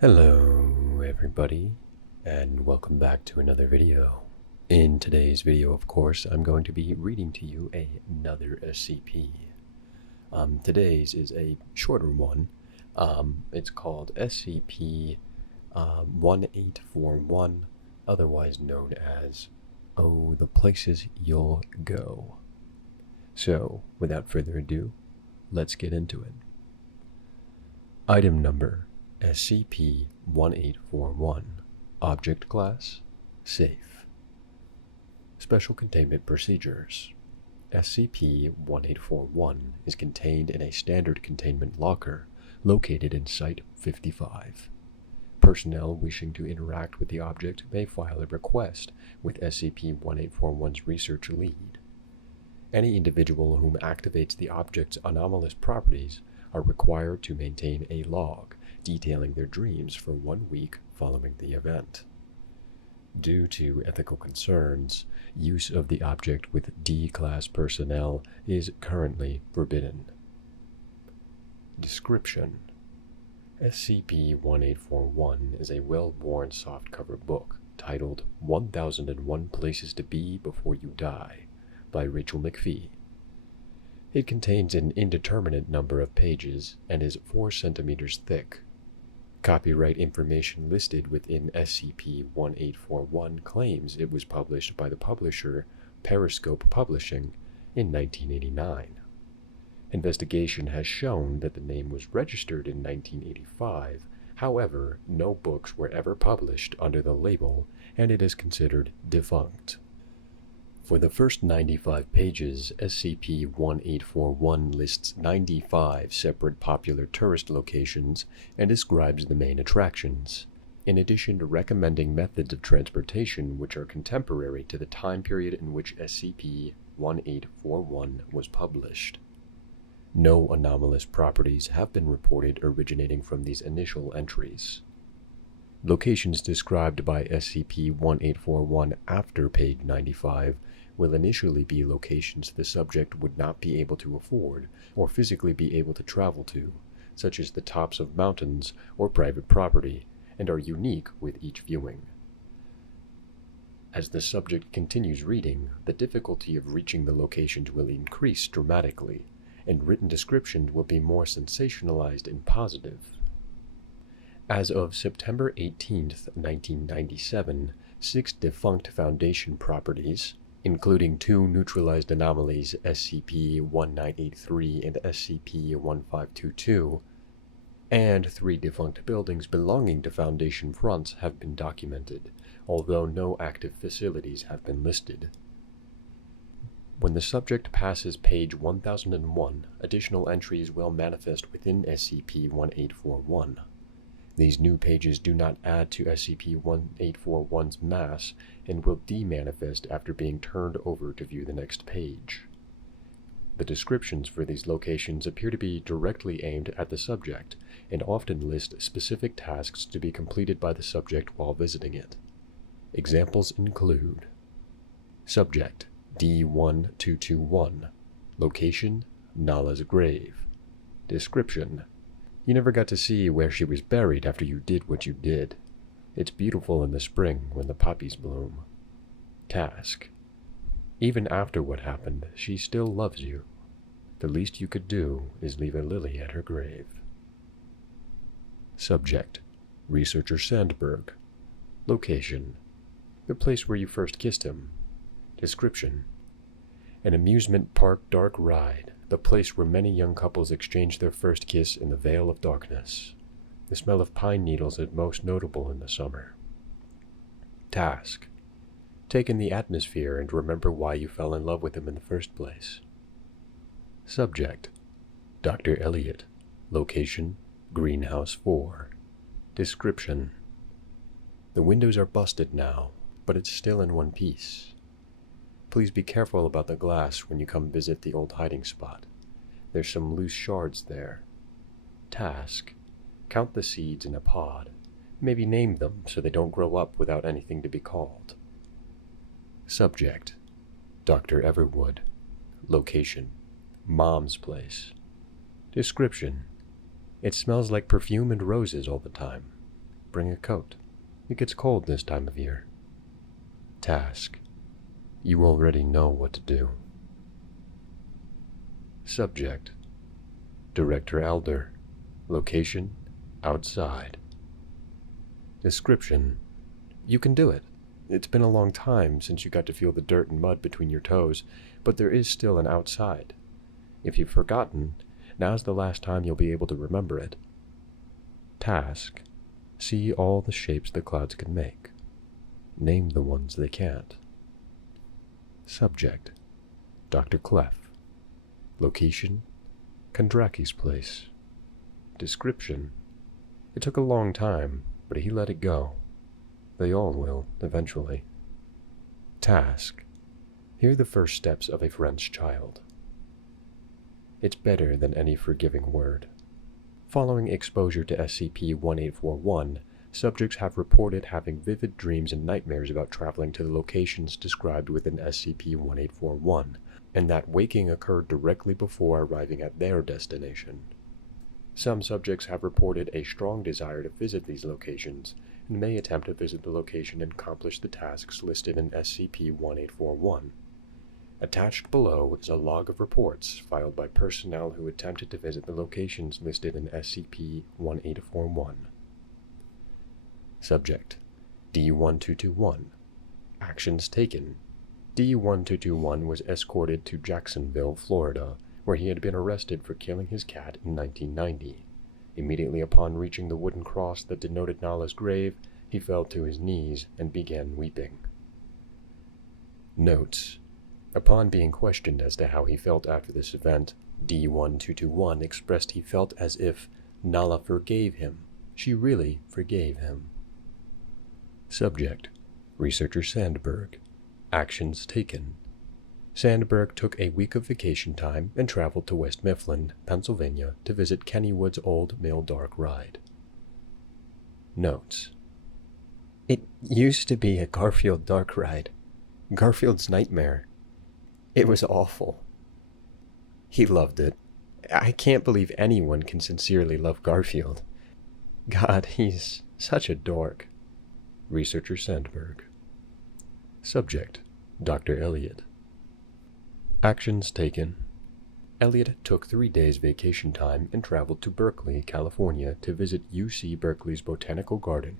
Hello everybody, and welcome back to another video. In today's video, of course, I'm going to be reading to you another SCP. Today's is a shorter one. It's called SCP-1841, otherwise known as Oh, the Places You'll Go. So, without further ado, let's get into it. Item number SCP-1841. Object Class Safe. Special Containment Procedures. SCP-1841 is contained in a standard containment locker located in Site-55. Personnel wishing to interact with the object may file a request with SCP-1841's research lead. Any individual whom activates the object's anomalous properties are required to maintain a log detailing their dreams for 1 week following the event. Due to ethical concerns, use of the object with D-Class personnel is currently forbidden. Description: SCP-1841 is a well-worn softcover book titled 1001 Places to Be Before You Die by Rachel McPhee. It contains an indeterminate number of pages and is 4 centimeters thick. Copyright information listed within SCP-1841 claims it was published by the publisher Periscope Publishing in 1989. Investigation has shown that the name was registered in 1985, however, no books were ever published under the label, and it is considered defunct. For the first 95 pages, SCP-1841 lists 95 separate popular tourist locations and describes the main attractions, in addition to recommending methods of transportation which are contemporary to the time period in which SCP-1841 was published. No anomalous properties have been reported originating from these initial entries. Locations described by SCP-1841 after page 95 will initially be locations the subject would not be able to afford or physically be able to travel to, such as the tops of mountains or private property, and are unique with each viewing. As the subject continues reading, the difficulty of reaching the locations will increase dramatically, and written descriptions will be more sensationalized and positive. As of September 18, 1997, 6 defunct Foundation properties, including 2 neutralized anomalies SCP-1983 and SCP-1522, and 3 defunct buildings belonging to Foundation fronts have been documented, although no active facilities have been listed. When the subject passes page 1001, additional entries will manifest within SCP-1841. These new pages do not add to SCP-1841's mass and will demanifest after being turned over to view the next page. The descriptions for these locations appear to be directly aimed at the subject and often list specific tasks to be completed by the subject while visiting it. Examples include: Subject: D1221. Location: Nala's grave. Description: You never got to see where she was buried after you did what you did. It's beautiful in the spring when the poppies bloom. Task: Even after what happened, she still loves you. The least you could do is leave a lily at her grave. Subject: Researcher Sandberg. Location: The place where you first kissed him. Description: An amusement park dark ride, the place where many young couples exchange their first kiss in the veil of darkness. The smell of pine needles is most notable in the summer. Task: Take in the atmosphere and remember why you fell in love with him in the first place. Subject: Dr. Elliot. Location: Greenhouse 4. Description: The windows are busted now, but it's still in one piece. Please be careful about the glass when you come visit the old hiding spot. There's some loose shards there. Task: Count the seeds in a pod. Maybe name them so they don't grow up without anything to be called. Subject: Dr. Everwood. Location: Mom's place. Description: It smells like perfume and roses all the time. bring a coat. It gets cold this time of year. Task: you already know what to do. Subject: Director Elder. Location: outside. Description: you can do it. It's been a long time since you got to feel the dirt and mud between your toes, but there is still an outside. If you've forgotten, now's the last time you'll be able to remember it. Task: see all the shapes the clouds can make. Name the ones they can't. Subject: Dr. Clef. Location: Kondraki's place. Description: it took a long time, but he let it go. They all will, eventually. Task: hear the first steps of a French child. It's better than any forgiving word. Following exposure to SCP-1841, subjects have reported having vivid dreams and nightmares about traveling to the locations described within SCP-1841, and that waking occurred directly before arriving at their destination. Some subjects have reported a strong desire to visit these locations, and may attempt to visit the location and accomplish the tasks listed in SCP-1841. Attached below is a log of reports filed by personnel who attempted to visit the locations listed in SCP-1841. Subject: D-1221. Actions taken: D-1221 was escorted to Jacksonville, Florida, where he had been arrested for killing his cat in 1990. Immediately upon reaching the wooden cross that denoted Nala's grave, he fell to his knees and began weeping. Notes: upon being questioned as to how he felt after this event, D-1221 expressed he felt as if Nala forgave him. She really forgave him. Subject: Researcher Sandberg. Actions taken: Sandberg took a week of vacation time and traveled to West Mifflin, Pennsylvania to visit Kennywood's old mill dark ride. Notes: it used to be a Garfield dark ride. Garfield's nightmare. It was awful. He loved it. I can't believe anyone can sincerely love Garfield. God, he's such a dork. Researcher Sandberg. Subject: Dr. Elliot. Actions taken: Elliot took 3 days vacation time and traveled to Berkeley, California to visit UC Berkeley's Botanical Garden.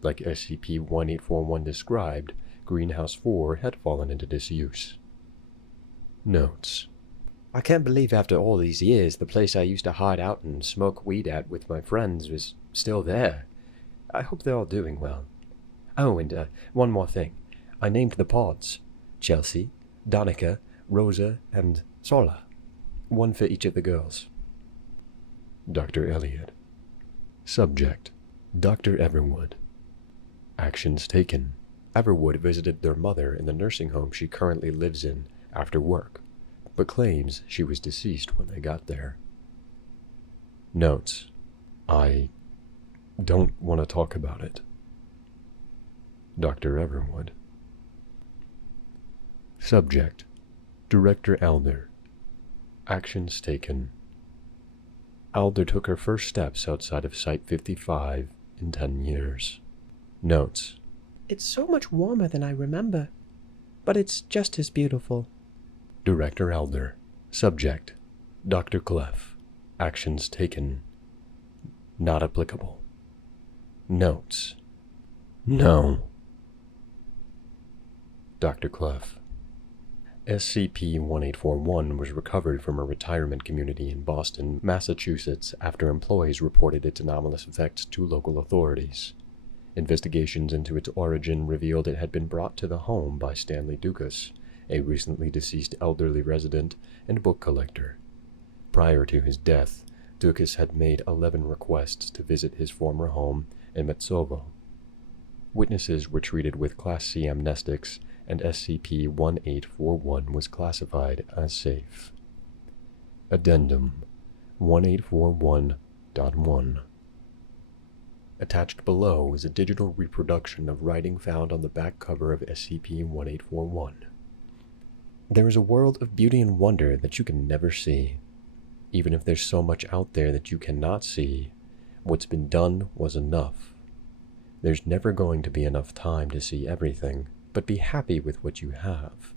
Like SCP-1841 described, Greenhouse 4 had fallen into disuse. Notes: I can't believe after all these years the place I used to hide out and smoke weed at with my friends was still there. I hope they're all doing well. Oh, and one more thing. I named the pods: Chelsea, Donica, Rosa, and Sola. One for each of the girls. Dr. Elliot. Subject: Dr. Everwood. Actions taken: Everwood visited their mother in the nursing home she currently lives in after work, but claims she was deceased when they got there. Notes: I don't want to talk about it. Dr. Everwood. Subject: Director Elder. Actions taken: Elder took her first steps outside of Site-55 in 10 years. Notes: it's so much warmer than I remember, but it's just as beautiful. Director Elder. Subject: Dr. Clef. Actions taken: not applicable. Notes: no. Dr. Clef. SCP-1841 was recovered from a retirement community in Boston, Massachusetts after employees reported its anomalous effects to local authorities. Investigations into its origin revealed it had been brought to the home by Stanley Dukas, a recently deceased elderly resident and book collector. Prior to his death, Dukas had made 11 requests to visit his former home in Metsovo. Witnesses were treated with Class C amnestics, and SCP-1841 was classified as safe. Addendum 1841.1. Attached below is a digital reproduction of writing found on the back cover of SCP-1841. There is a world of beauty and wonder that you can never see. Even if there's so much out there that you cannot see, what's been done was enough. There's never going to be enough time to see everything, but be happy with what you have.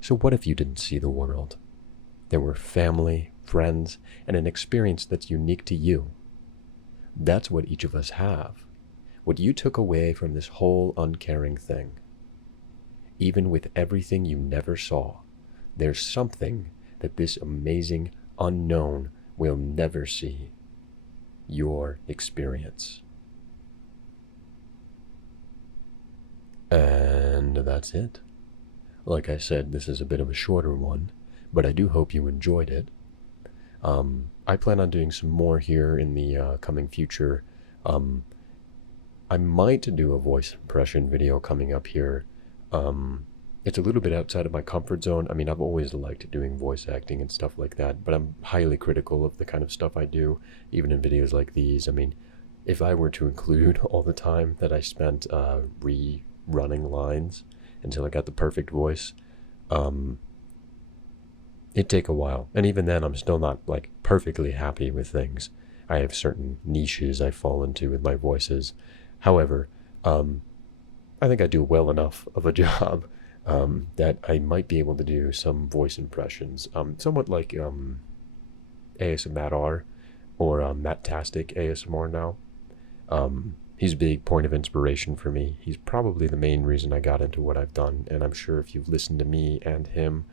So what if you didn't see the world? There were family, friends, and an experience that's unique to you. That's what each of us have. What you took away from this whole uncaring thing. Even with everything you never saw, there's something that this amazing unknown will never see. Your experience. And that's it. Like I said, this is a bit of a shorter one, but I do hope you enjoyed it. I plan on doing some more here in the coming future. I might do a voice impression video coming up here. It's a little bit outside of my comfort zone. I mean, I've always liked doing voice acting and stuff like that, but I'm highly critical of the kind of stuff I do, even in videos like these. I mean, if I were to include all the time that I spent rerunning lines until I got the perfect voice, it'd take a while. And even then, I'm still not, like, perfectly happy with things. I have certain niches I fall into with my voices. However, I think I do well enough of a job that I might be able to do some voice impressions, somewhat like ASMR or Matt-tastic ASMR now. He's a big point of inspiration for me. He's probably the main reason I got into what I've done, and I'm sure if you've listened to me and him,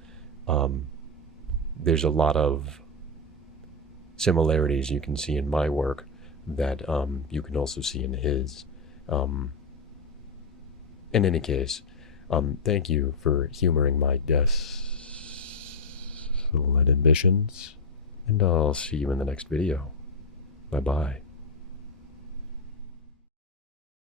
there's a lot of similarities you can see in my work that you can also see in his. In any case, thank you for humoring my desolate ambitions, and I'll see you in the next video. Bye-bye.